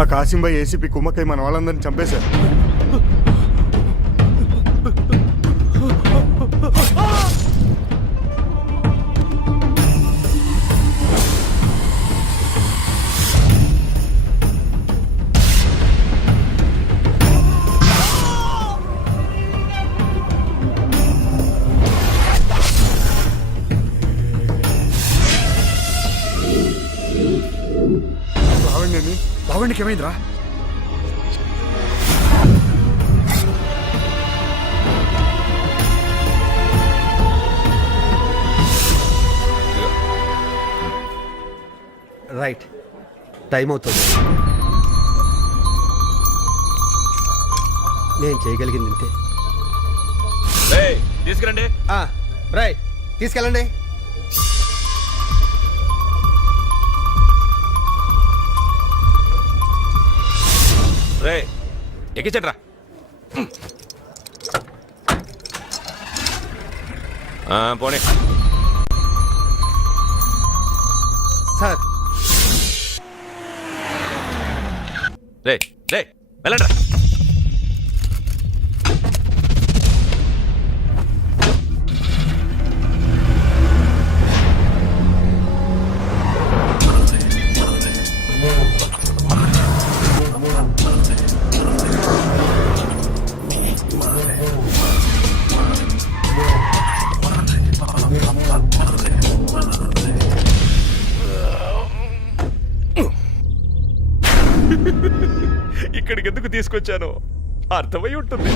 ఆ కాసింబాయ్ ఏసీపీ కుమ్మకై మన వాళ్ళందరినీ చంపేశారు. బావండికి ఏమైందిరా? రైట్, టైం అవుతుంది. నేను చేయగలిగింది ఇంతే. తీసుకురండి. రైట్, తీసుకెళ్ళండి. రే ఎక్కించండి రా. పోనీ సార్. రే రే వెళ్ళండి రా. ఇక్కడికి ఎందుకు తీసుకొచ్చాను అర్థమై ఉంటుంది.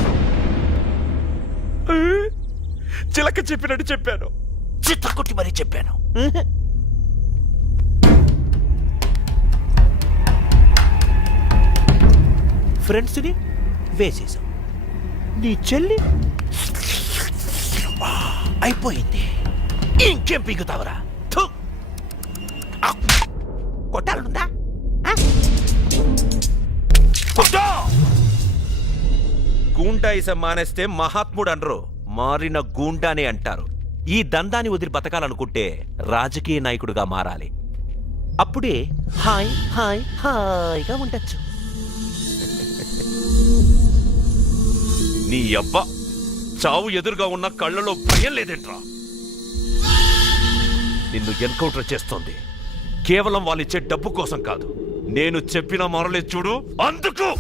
చిలక చెప్పినట్టు చెప్పాను, చిత్తకొట్టి మరీ చెప్పాను. ఫ్రెండ్స్ని వేసేసాం, నీ చెల్లి అయిపోయింది. ఇంకేం పీకుతావరా? కొట్టాలనుందా? గూండాయిజం మానేస్తే మహాత్ముడు అనరు, మారిన గూండానే అంటారు. ఈ దందాన్ని వదిలి బతకాలనుకుంటే రాజకీయ నాయకుడిగా మారాలి. అప్పుడే హాయ్ హాయ్ హాయిగా ఉండొచ్చు. నీ అబ్బ చావు ఎదురుగా ఉన్న కళ్ళలో భయం లేదేంట్రా? నిన్ను ఎన్కౌంటర్ చేస్తోంది కేవలం వాళ్ళిచ్చే డబ్బు కోసం కాదు. నేను చెప్పిన మరలే చూడు, అందుకు.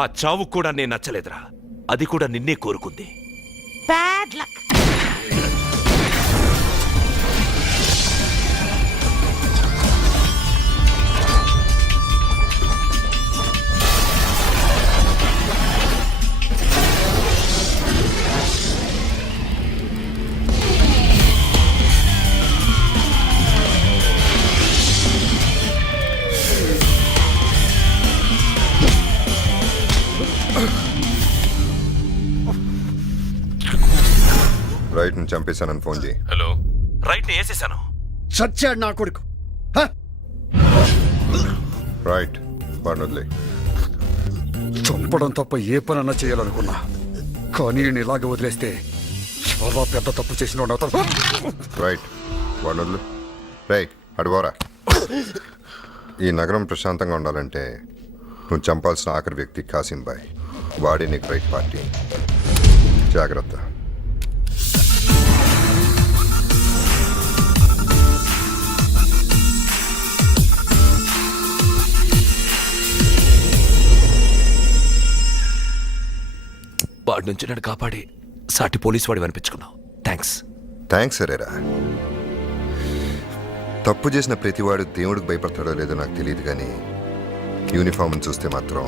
ఆ చావు కూడా నేను నచ్చలేదురా, అది కూడా నిన్నే కోరుకుంది. Bad luck. రైట్ ని చంపేశానని ఫోన్ చేయి. హలో, రైట్ ని వేసేసాను. చచ్చాడు నా కొడుకు. రైట్ వాడిని వదిలే. చంపడం తప్ప ఏ పనన్నా చేయాలనుకున్నా కానీ ఈయన ఇలాగే వదిలేస్తే చాలా పెద్ద తప్పు చేసిన రైట్, వాడిని వదిలే. రైట్, అడుగోరా. ఈ నగరం ప్రశాంతంగా ఉండాలంటే నువ్వు చంపాల్సిన ఆఖరి వ్యక్తి కాసిం బాయ్. వాడే నీకు రైట్ పార్టీ. జాగ్రత్త. వాడి నుంచి నన్ను కాపాడి సాటి పోలీసు వాడి అనిపించుకున్నావు. థ్యాంక్స్. థ్యాంక్స్ సరేరా. తప్పు చేసిన ప్రతివాడు దేవుడికి భయపడతాడో లేదో నాకు తెలియదు కానీ యూనిఫామ్ని చూస్తే మాత్రం